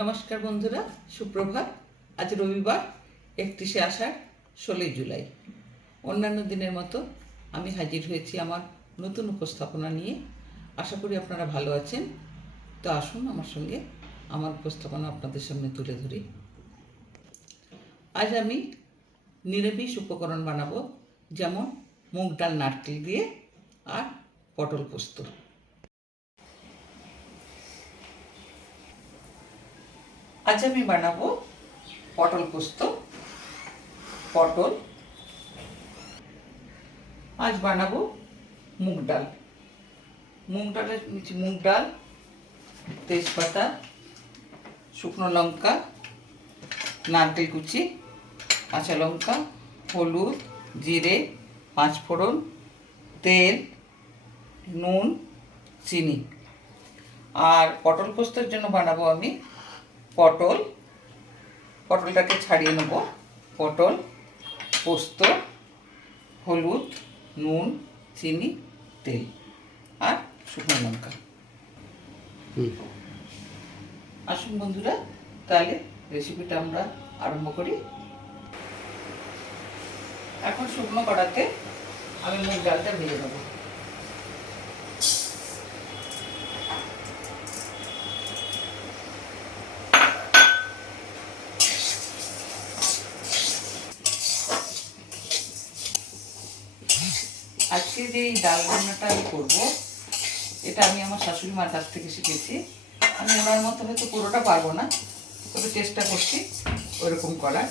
নমস্কার বন্ধুরা, সুপ্রভাত। আজ রবিবার, একত্রিশে আষাঢ়, ষোলোই জুলাই। অন্যান্য দিনের মতো আমি হাজির হয়েছি আমার নতুন উপস্থাপনা নিয়ে। আশা করি আপনারা ভালো আছেন। তো আসুন আমার সঙ্গে আমার উপস্থাপনা আপনাদের সামনে তুলে ধরি। আজ আমি নিরামিষ উপকরণ বানাবো, যেমন মুগ ডাল নারকেল দিয়ে আর পটল পোস্ত। আজ আমি বানাবো পটল পোস্ত। পটল। আজ বানাবো মুগ ডাল। মুগ ডালের মুগ ডাল, তেজপাতা, শুকনো লঙ্কা, নারকেল কুচি, কাঁচা লঙ্কা, হলুদ, জিরে, পাঁচফোড়ন, তেল, নুন, চিনি। আর পটল পোস্তর জন্য বানাবো আমি পটল পটলটাকে ছাড়িয়ে নেব। পটল পোস্ত হলুদ নুন চিনি তেল আর শুকনো লঙ্কা। আসুন বন্ধুরা তাহলে রেসিপিটা আমরা আরম্ভ করি। এখন শুকনো কড়াতে আমি মুগ ডালটা ভেজে নেব। যে এই ডাল আমি করব, এটা আমি আমার শাশুড়ি মার কাছ থেকে শিখেছি। আমি ওনার মতো হয়তো পুরোটা পারব না, তবে চেষ্টা করছি ওরকম করার।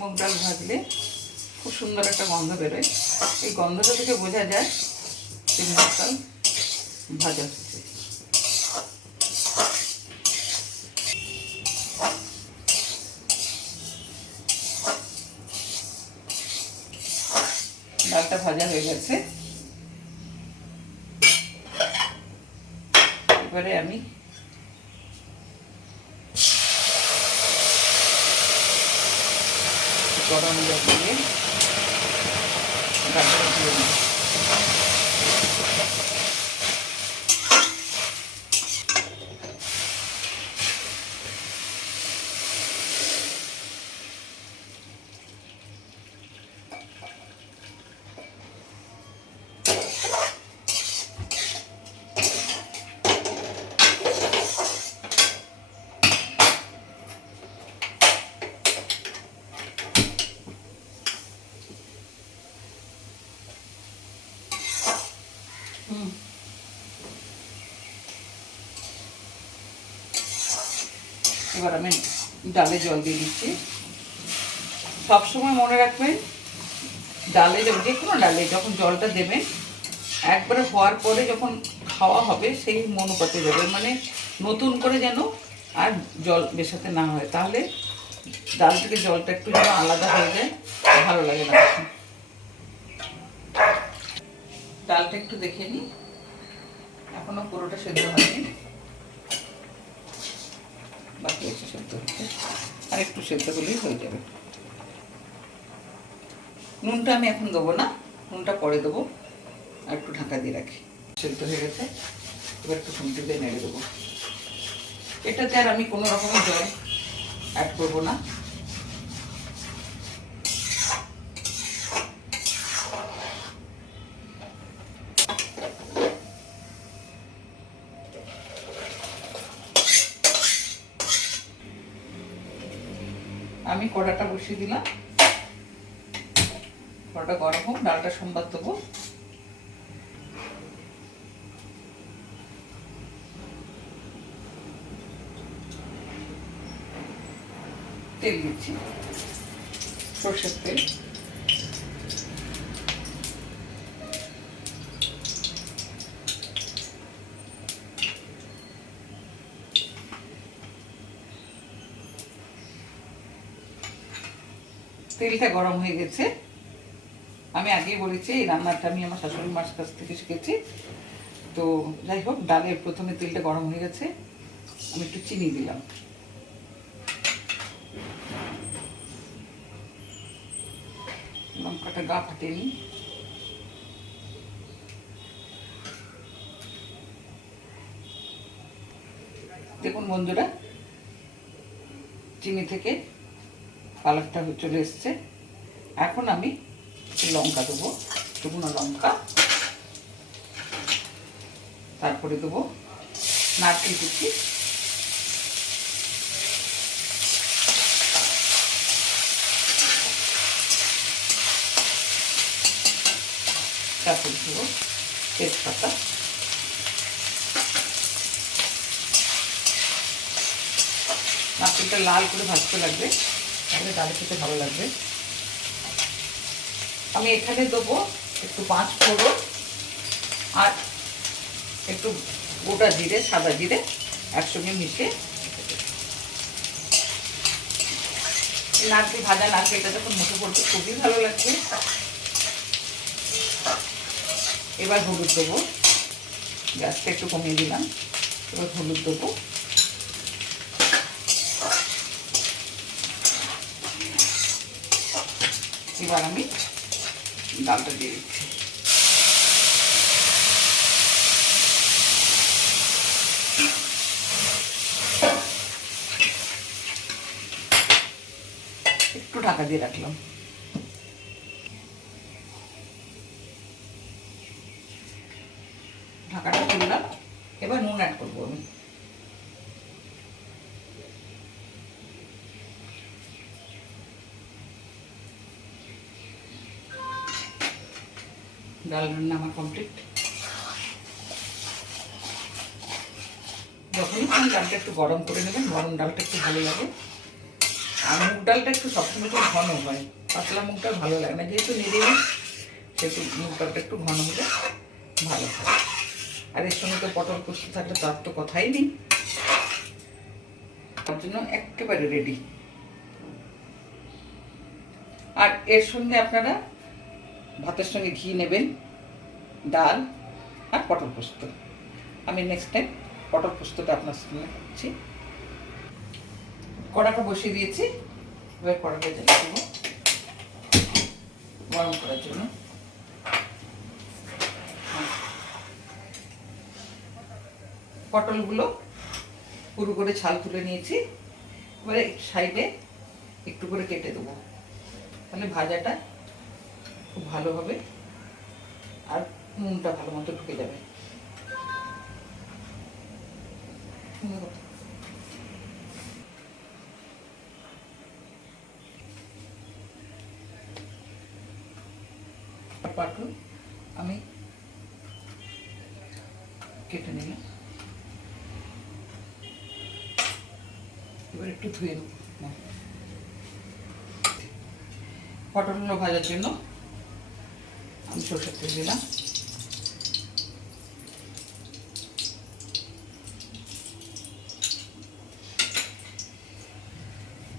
মুগ ডাল ভাজলে খুব সুন্দর একটা গন্ধ বেরোয়। এই গন্ধটা থেকে বোঝা যায় মুগ ভাজা ডালটা ভাজা হয়ে গেছে। এবারে আমি গরম জল দিয়ে ডালটা এবার আমি ডালে জল দিয়ে দিচ্ছি। সবসময় মনে রাখবেন, ডালে যে কোনো ডালে যখন জলটা দেবেন, একবারে হওয়ার পরে যখন খাওয়া হবে, সেই মনুপাতে যাবে মানে নতুন করে যেন আর জল মেশাতে না হয়। তাহলে ডাল থেকে জলটা একটু যেন আলাদা হয়ে যায়, ভালো লাগে না। ডালটা একটু দেখে নিই এখনও পুরোটা সেদ্ধ হয়নি। বাকি আছে সেদ্ধ হচ্ছে। আর একটু সেদ্ধ হলেই হয়ে যাবে। নুনটা আমি এখন দেবো না, নুনটা পরে দেবো। আর একটু ঢাকা দিয়ে রাখি। সেদ্ধ হয়ে গেছে। এবার একটু খুন্তি দিয়ে নেড়ে দেবো। এটাতে আর আমি কোনো রকমের জল অ্যাড করব না। আমি কড়াটা বসিয়ে দিলাম। কড়াটা গরম হোক ডালটা সোমবার দেবো। তেল দিচ্ছি। সর্ষের তেল। তেলটা গরম হয়ে গেছে। আমি আগেই বলেছি, এই রান্নাটা আমি আমার শাশুড়ি মার কাছ থেকে শিখেছি। তো যাই হোক, ডালের প্রথমে তেলটা গরম হয়ে গেছে। আমি একটু চিনি দিলাম। লঙ্কাটা গা ফাটিয়ে নিই দেখুন বন্ধুরা, চিনি থেকে কালারটা চলে এসছে। এখন আমি লঙ্কা দেবো, শুকনো লঙ্কা। তারপরে দেবো নারকেল কুচি। তারপর দেবো তেজপাতা। নারকেলটা লাল করে ভাজতে লাগবে। তাহলে ডালে খেতে ভালো লাগবে। আমি এখানে দেবো একটু পাঁচ ফোড়ন আর একটু গোটা জিরে, সাদা জিরে একসঙ্গে মিশিয়ে নারকেল, ভাজা নারকেলটা যখন মুখে পড়বে খুবই ভালো লাগবে। এবার হলুদ দেবো। গ্যাসটা একটু কমিয়ে দিলাম। এবার হলুদ দেবো। এবার আমি ডালটা দিয়ে দিচ্ছি। একটু ঢাকা দিয়ে রাখলাম ঢাকাটা খুললাম এবার নুন অ্যাড করব আমি ডাল রান্না আমার কমপ্লিট যখনই আপনি ডালটা একটু গরম করে নেবেন, গরম ডালটা একটু ভালো লাগে। আর মুগ ডালটা একটু সবসময় একটু ঘন হয়, পাতলা মুগ ডাল ভালো লাগে না। যেহেতু নিরামিষ সেহেতু মুগ ডালটা একটু ঘন হলে ভালো হয়। আর এর সঙ্গে তো পটল পোস্ত থাকলে তার তো কথাই নেই। তার জন্য একেবারে রেডি আর এর সঙ্গে আপনারা ভাতের সঙ্গে ঘি নেবেন, ডাল আর পটল পোস্ত। আমি নেক্সট টাইম পটল পোস্তটা আপনার সঙ্গে করছি কড়াটা বসিয়ে দিয়েছি, এবার কড়াটা জ্বালিয়ে দেবো গরম করার জন্য। পটলগুলো পুরো করে ছাল তুলে নিয়েছি, এবারে সাইডে একটু করে কেটে দেবো। তাহলে ভাজাটা খুব ভালো হবে। আর নুনটা ভালো মতো ঢুকে যাবে। আমি কেটে নিলাম। এবার একটু ধুয়ে নেব। পটলগুলো ভাজার জন্য সরষের দিলাম।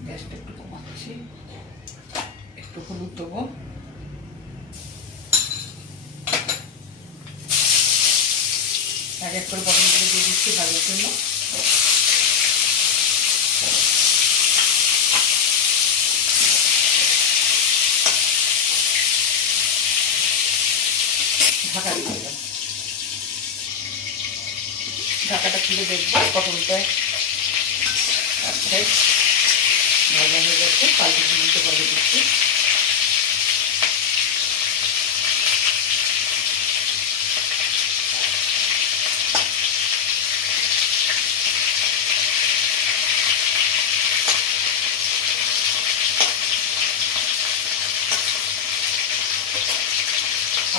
গ্যাসটা একটু কমাচ্ছি। একটু হলুদ দেবো। এক এক করে পটলগুলো দিয়ে দিচ্ছি ভাজার জন্য। ঢাকা দিয়ে দিলাম। ঢাকাটা খুলে দেখব পটলটায় আচ্ছা ভালো হয়ে গেছে, পাল্টে দিতে পারবে দিচ্ছি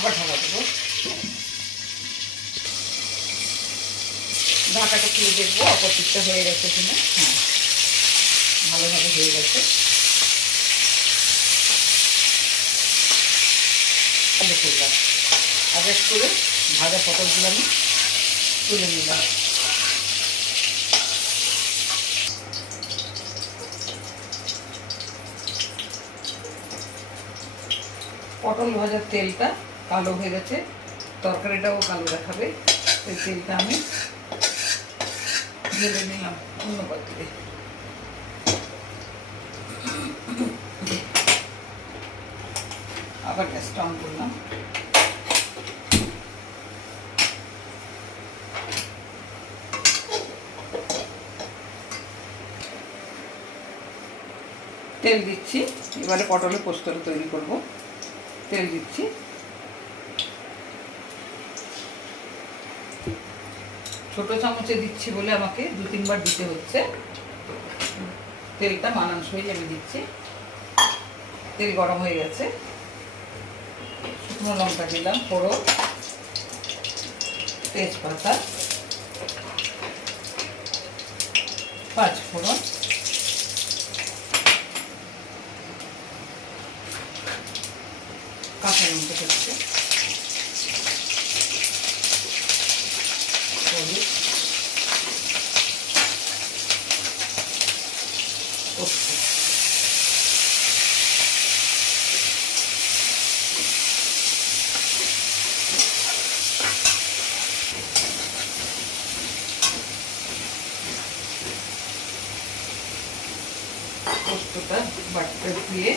আবার ঢাকা দেবো। ঢাকাটা খুলে দেখব? অপরটিকটা হয়ে গেছে কিনা? হ্যাঁ। ভালোভাবে হয়ে গেছে। করলাম। আগে করে ভাজা পটলগুলো আমি তুলে নিলাম। পটল ভাজার তেলটা কালো হয়ে গেছে। তরকারিটাও কালো দেখাবে। সেই তেলটা আমি ঢেলে নিলাম অন্য পাত্রে আবার গ্যাসটা অন করলাম। তেল দিচ্ছি। এবারে পটলের পোস্তটা তৈরি করব। তেল দিচ্ছি। ছোট চামচে দিচ্ছি বলে আমাকে দু তিনবার দিতে হচ্ছে। তেলটা মানানসই আমি দিচ্ছি। তেল গরম হয়ে গেছে। শুকনো লঙ্কা দিলাম, ফোড়ন, তেজপাতা, পাঁচ ফোড়ন। কাঁচা লঙ্কা হচ্ছে হলুদ পোস্ত পোস্তটা বাটতে দিয়ে